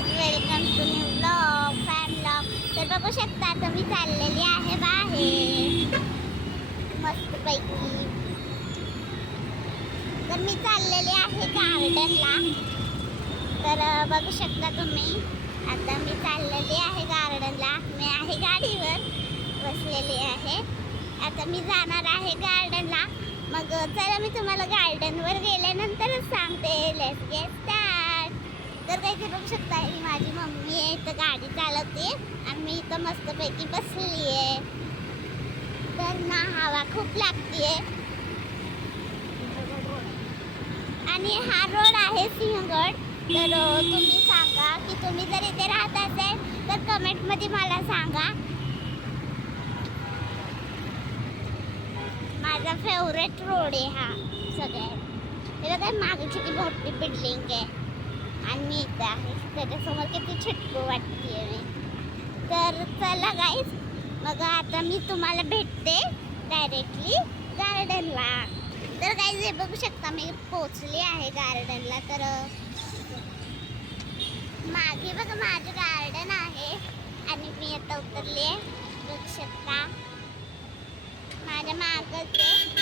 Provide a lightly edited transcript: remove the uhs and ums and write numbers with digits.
Guys, welcome to new blog fan blog. तर बघू शकता आता मी चाललेली आहे बाहेर मस्तपैकी. तर मी चाललेली आहे गार्डनला. तर बघू शकता तुम्ही आता मी चाललेली आहे गार्डनला. मी आहे गाडीवर बसलेली आहे. आता मी जाणार आहे गार्डनला. मग चला मी तुम्हाला गार्डनवर गेल्यानंतरच सांगते. Let's get start. तर काही बघू शकता ही माझी मम्मी आहे, इथं गाडी चालवते आणि मी इथं मस्तपैकी बसली आहे. तर ना हवा खूप लागते आणि हा रोड आहे सिंहगड. तर तुम्ही सांगा की तुम्ही जर इथे राहत असेल तर कमेंटमध्ये मला सांगा. माझा फेवरेट रोड आहे हा सगळ्यात. हे बघा मागे किती मोठी बिल्डिंग आहे आणि मी इथं आहे त्याच्यासमोर किती छटकू वाटते मी. तर चला गाईज, मग आता मी तुम्हाला भेटते डायरेक्टली गार्डनला. तर गाईज हे बघू शकता मी पोचली आहे गार्डनला. तर मागे बघा माझं गार्डन आहे आणि मी आता उतरली आहे. बघू शकता माझ्या मागच आहे.